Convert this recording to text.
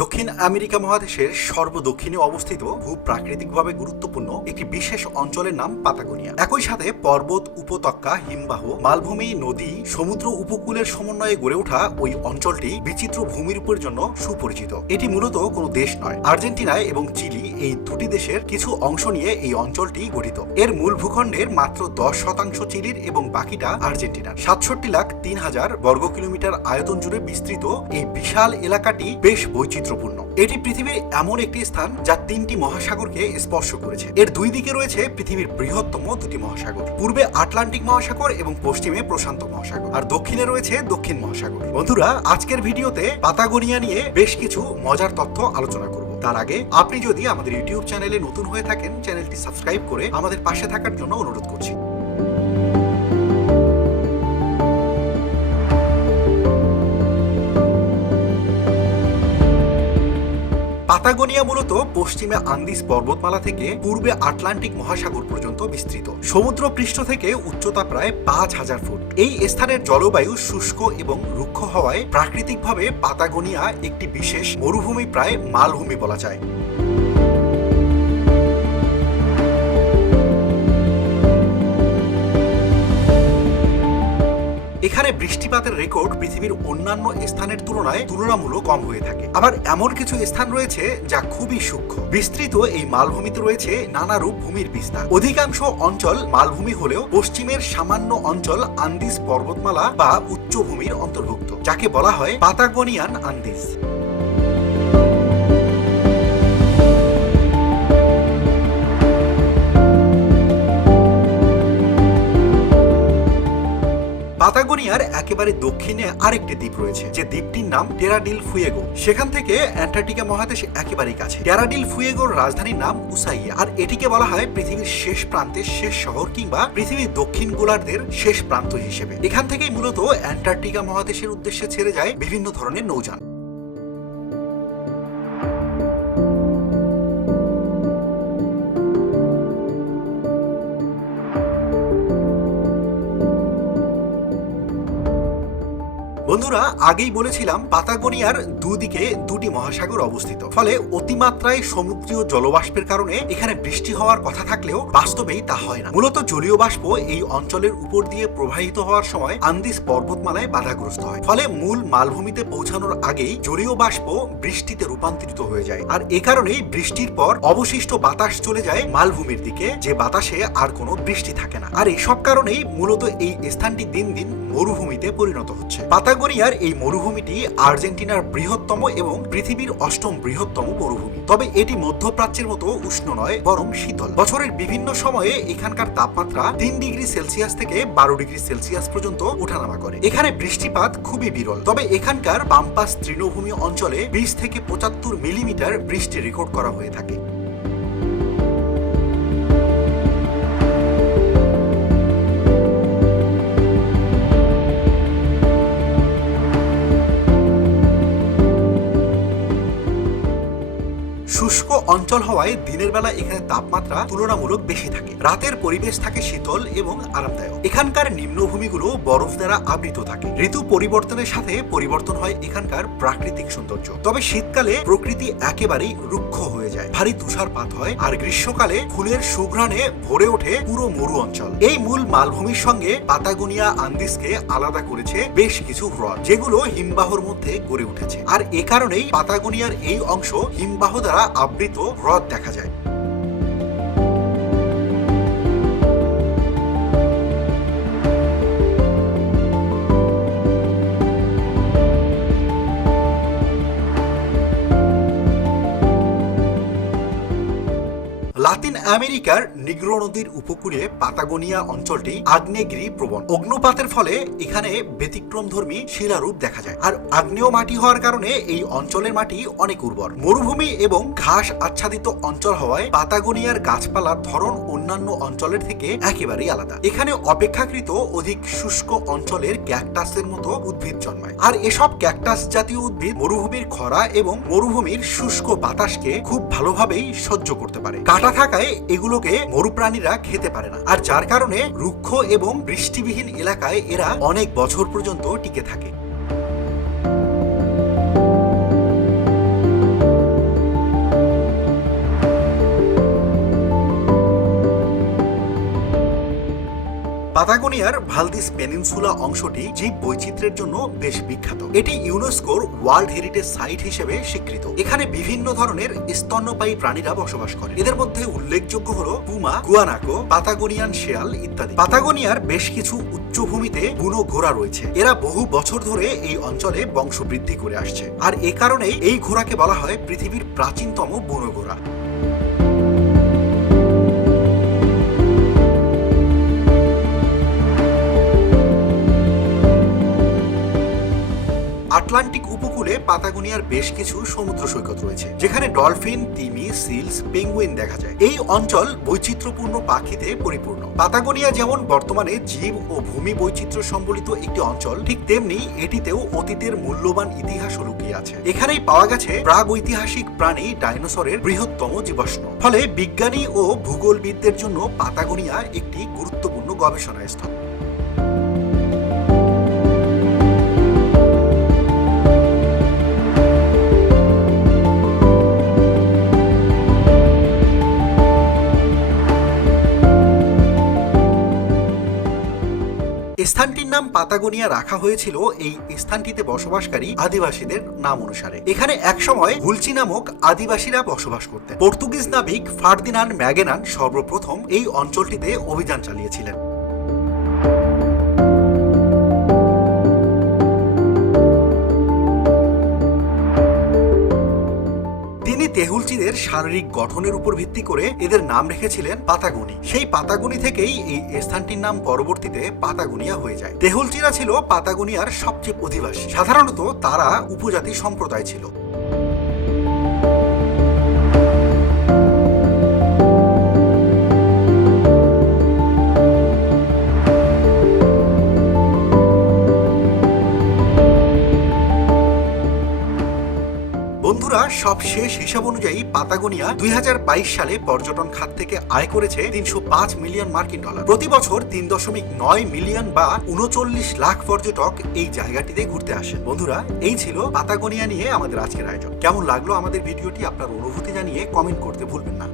দক্ষিণ আমেরিকা মহাদেশের সর্বদক্ষিণে অবস্থিত ভূপ্রাকৃতিকভাবে গুরুত্বপূর্ণ একটি বিশেষ অঞ্চলের নাম পাতাগোনিয়া। একই সাথে পর্বত, উপত্যকা, হিমবাহ, মালভূমি, নদী, সমুদ্র উপকূলের সমন্বয়ে গড়ে ওঠা ওই অঞ্চলটি বিচিত্র ভূমির উপর জন্য সুপরিচিত। এটি মূলত কোনো দেশ নয় আর্জেন্টিনায় এবং চিলি এই দুটি দেশের কিছু অংশ নিয়ে এই অঞ্চলটি গঠিত। এর মূল ভূখণ্ডের মাত্র দশ শতাংশ চিলির এবং বাকিটা আর্জেন্টিনার। সাতষট্টি লাখ তিন হাজার বর্গ কিলোমিটার আয়তন জুড়ে বিস্তৃত এই বিশাল এলাকাটি বেশ বৈচিত্র্যপূর্ণ। এটি পৃথিবীর এমন একটি স্থান যা তিনটি মহাসাগরকে স্পর্শ করেছে। এর দুই দিকে রয়েছে পৃথিবীর বৃহত্তম দুটি মহাসাগর। পূর্বে আটলান্টিক মহাসাগর এবং পশ্চিমে প্রশান্ত মহাসাগর। আর দক্ষিণে রয়েছে দক্ষিণ মহাসাগর। বন্ধুরা, আজকের ভিডিওতে পাতাগোনিয়া নিয়ে বেশ কিছু মজার তথ্য আলোচনা করব। তার আগে আপনি যদি আমাদের ইউটিউব চ্যানেলে নতুন হয়ে থাকেন, চ্যানেলটি সাবস্ক্রাইব করে আমাদের পাশে থাকার জন্য অনুরোধ করছি। পাতাগোনিয়া মূলত পশ্চিমে আন্দিস পর্বতমালা থেকে পূর্বে আটলান্টিক মহাসাগর পর্যন্ত বিস্তৃত। সমুদ্র পৃষ্ঠ থেকে উচ্চতা প্রায় পাঁচ হাজার ফুট। এই স্থানের জলবায়ু শুষ্ক এবং রুক্ষ হওয়ায় প্রাকৃতিকভাবে পাতাগোনিয়া একটি বিশেষ মরুভূমি প্রায় মালভূমি বলা যায়। এখানে বৃষ্টিপাতের রেকর্ড পৃথিবীর অন্যান্য স্থানের তুলনায় তুলনামূলক কম হয়ে থাকে। আবার এমন কিছু স্থান রয়েছে যা খুবই সূক্ষ্ম। বিস্তৃত এই মালভূমিতে রয়েছে নানা রূপ ভূমির বিস্তার। অধিকাংশ অঞ্চল মালভূমি হলেও পশ্চিমের সামান্য অঞ্চল আন্দিস পর্বতমালা বা উচ্চভূমির অন্তর্ভুক্ত, যাকে বলা হয় পাতাগোনিয়ান আন্দিস একেবারে দক্ষিণে আরেকটি দ্বীপ রয়েছে। যে দ্বীপটির নাম টেরাডিল ফুয়েগো। সেখান থেকে অ্যান্টার্কটিকা মহাদেশ একেবারেই কাছে। টেরাডিল ফুয়েগোর রাজধানীর নাম উসাইয়া। আর এটিকে বলা হয় পৃথিবীর শেষ প্রান্তের শেষ শহর কিংবা পৃথিবীর দক্ষিণ গোলার্ধের শেষ প্রান্ত হিসেবে। এখান থেকেই মূলত অ্যান্টার্কটিকা মহাদেশের উদ্দেশ্যে ছেড়ে যায় বিভিন্ন ধরনের নৌযান। বন্ধুরা, আগেই বলেছিলাম পাতাগোনিয়ার দুদিকে দুটি মহাসাগর অবস্থিত। ফলে অতিমাত্রায় সমুদ্রীয় জলবাষ্পের কারণে এখানে বৃষ্টি হওয়ার কথা থাকলেও বাস্তবেই তা হয় না। মূলত জলীয় বাষ্প এই অঞ্চলের উপর দিয়ে প্রবাহিত হওয়ার সময় আন্দিস পর্বতমালায় বাধাগ্রস্ত হয়। ফলে মূল মালভূমিতে পৌঁছানোর আগেই জলীয় বাষ্প বৃষ্টিতে রূপান্তরিত হয়ে যায়। আর এ কারণেই বৃষ্টির পর অবশিষ্ট বাতাস চলে যায় মালভূমির দিকে, যে বাতাসে আর কোনো বৃষ্টি থাকে না। আর এসব কারণেই মূলত এই স্থানটি দিন দিন মরুভূমিতে পরিণত হচ্ছে। পাতাগোনিয়ার এই মরুভূমিটি আর্জেন্টিনার বৃহত্তম এবং পৃথিবীর অষ্টম বৃহত্তম মরুভূমি। তবে এটি মধ্যপ্রাচ্যের মতো উষ্ণ নয়, বরং শীতল। বছরের বিভিন্ন সময়ে এখানকার তাপমাত্রা তিন ডিগ্রি সেলসিয়াস থেকে বারো ডিগ্রি সেলসিয়াস পর্যন্ত ওঠানামা করে। এখানে বৃষ্টিপাত খুবই বিরল। তবে এখানকার পাম্পাস তৃণভূমি অঞ্চলে বিশ থেকে পঁচাত্তর মিলিমিটার বৃষ্টি রেকর্ড করা হয়ে থাকে। অঞ্চল হওয়ায় দিনের বেলা এখানে তাপমাত্রা তুলনামূলক বেশি থাকে। রাতের পরিবেশ থাকে শীতল এবং আরামদায়ক। এখানকার নিম্নভূমিগুলো বরফ দ্বারা আবৃত থাকে। ঋতু পরিবর্তনের সাথে পরিবর্তন হয় এখানকার প্রাকৃতিক সৌন্দর্য। তবে শীতকালে প্রকৃতি একেবারেই রুক্ষ হয়ে যায়। ভারী তুষারপাত হয় আর গ্রীষ্মকালে ফুলের সুঘ্রাণে ভরে ওঠে পুরো মরু অঞ্চল। এই মূল মালভূমির সঙ্গে পাতাগুনিয়া আন্দিসকে আলাদা করেছে বেশ কিছু হ্রদ, যেগুলো হিমবাহর মধ্যে গড়ে উঠেছে। আর এ কারণেই পাতাগুনিয়ার এই অংশ হিমবাহ দ্বারা আবৃত হ্রদ দেখা যায়। লাতিন আমেরিকার নিগ্রো নদীর উপকূলে পাতাগোনিয়া অঞ্চলটি আগ্নেয়গিরি প্রবণ। অগ্নুপাতের ফলে এখানে ব্যতিক্রমধর্মী শিলারূপ দেখা যায়। আর আগ্নেয় মাটি হওয়ার কারণে এই অঞ্চলের মাটি অনেক উর্বর। মরুভূমি এবং ঘাস আচ্ছাদিত অঞ্চল হওয়ায় পাতাগোনিয়ার গাছপালার ধরন অন্যান্য অঞ্চলের থেকে একেবারেই আলাদা। এখানে অপেক্ষাকৃত অধিক শুষ্ক অঞ্চলের ক্যাকটাসের মতো উদ্ভিদ জন্মায়। আর এসব ক্যাকটাস জাতীয় উদ্ভিদ মরুভূমির খরা এবং মরুভূমির শুষ্ক বাতাসকে খুব ভালোভাবেই সহ্য করতে পারে। কাটা থাকায় এগুলোকে মরুপ্রাণীরা খেতে পারে না। আর যার কারণে রুক্ষ এবং বৃষ্টিবিহীন এলাকায় এরা অনেক বছর পর্যন্ত টিকে থাকে। পাতাগোনিয়ার ভালদিস পেনিনসুলা অংশটি জীব বৈচিত্র্যের জন্য বেশ বিখ্যাত। এটি ইউনেস্কোর ওয়ার্ল্ড হেরিটেজ সাইট হিসেবে স্বীকৃত। এখানে বিভিন্ন ধরনের স্তন্যপায়ী প্রাণীরা বসবাস করে। এদের মধ্যে উল্লেখযোগ্য হলো পুমা গুয়ানাকো পাতাগোনিয়ান শেয়াল ইত্যাদি। পাতাগোনিয়ার বেশ কিছু উচ্চভূমিতে বুনো ঘোড়া রয়েছে। এরা বহু বছর ধরে এই অঞ্চলে বংশবৃদ্ধি করে আসছে। আর এ কারণেই এই ঘোড়াকে বলা হয় পৃথিবীর প্রাচীনতম বুনো ঘোড়া আটলান্টিক উপকূলে পাতাগোনিয়ার বেশ কিছু সমুদ্র সৈকত রয়েছে, যেখানে ডলফিন, তিমি, সিলস, পেঙ্গুইন দেখা যায়। এই অঞ্চল বৈচিত্র্যপূর্ণ পাখিতে পরিপূর্ণ। পাতাগোনিয়া যেমন বর্তমানে জীব ও ভূমি বৈচিত্র্য সম্বলিত একটি অঞ্চল, ঠিক তেমনি এটিতেও অতীতের মূল্যবান ইতিহাস লুকিয়ে আছে। এখানেই পাওয়া গেছে প্রাগ ঐতিহাসিক প্রাণী ডাইনোসরের বৃহত্তম জীবাশ্ম। ফলে বিজ্ঞানী ও ভূগোলবিদদের জন্য পাতাগোনিয়া একটি গুরুত্বপূর্ণ গবেষণা স্থল স্থানটির নাম পাতাগোনিয়া রাখা হয়েছিল এই স্থানটিতে বসবাসকারী আদিবাসীদের নাম অনুসারে। এখানে একসময় হুলচি নামক আদিবাসীরা বসবাস করতেন। পর্তুগিজ নাবিক ফার্দিনান ম্যাগেনান সর্বপ্রথম এই অঞ্চলটিতে অভিযান চালিয়েছিলেন। তেহুলচিদের শারীরিক গঠনের উপর ভিত্তি করে এদের নাম রেখেছিলেন পাতাগুনি। সেই পাতাগুনি থেকেই এই স্থানটির নাম পরবর্তীতে পাতাগুনিয়া হয়ে যায়। তেহুলচিরা ছিল পাতাগুনিয়ার সবচেয়ে অধিবাসী। সাধারণত তারা উপজাতি সম্প্রদায় ছিল। বন্ধুরা সব শেষ হিসাব অনুযায়ী পাতাগোনিয়া দু হাজার বাইশ সালে পর্যটন খাত থেকে আয় করেছে তিনশো পাঁচ মিলিয়ন মার্কিন ডলার। প্রতি বছর তিন দশমিক নয় মিলিয়ন বা উনচল্লিশ লাখ পর্যটক এই জায়গাটিতে ঘুরতে আসেন। বন্ধুরা, এই ছিল পাতাগোনিয়া নিয়ে আমাদের আজকের আয়োজন। কেমন লাগল আমাদের ভিডিওটি আপনার অনুভূতি জানিয়ে কমেন্ট করতে ভুলবেন না।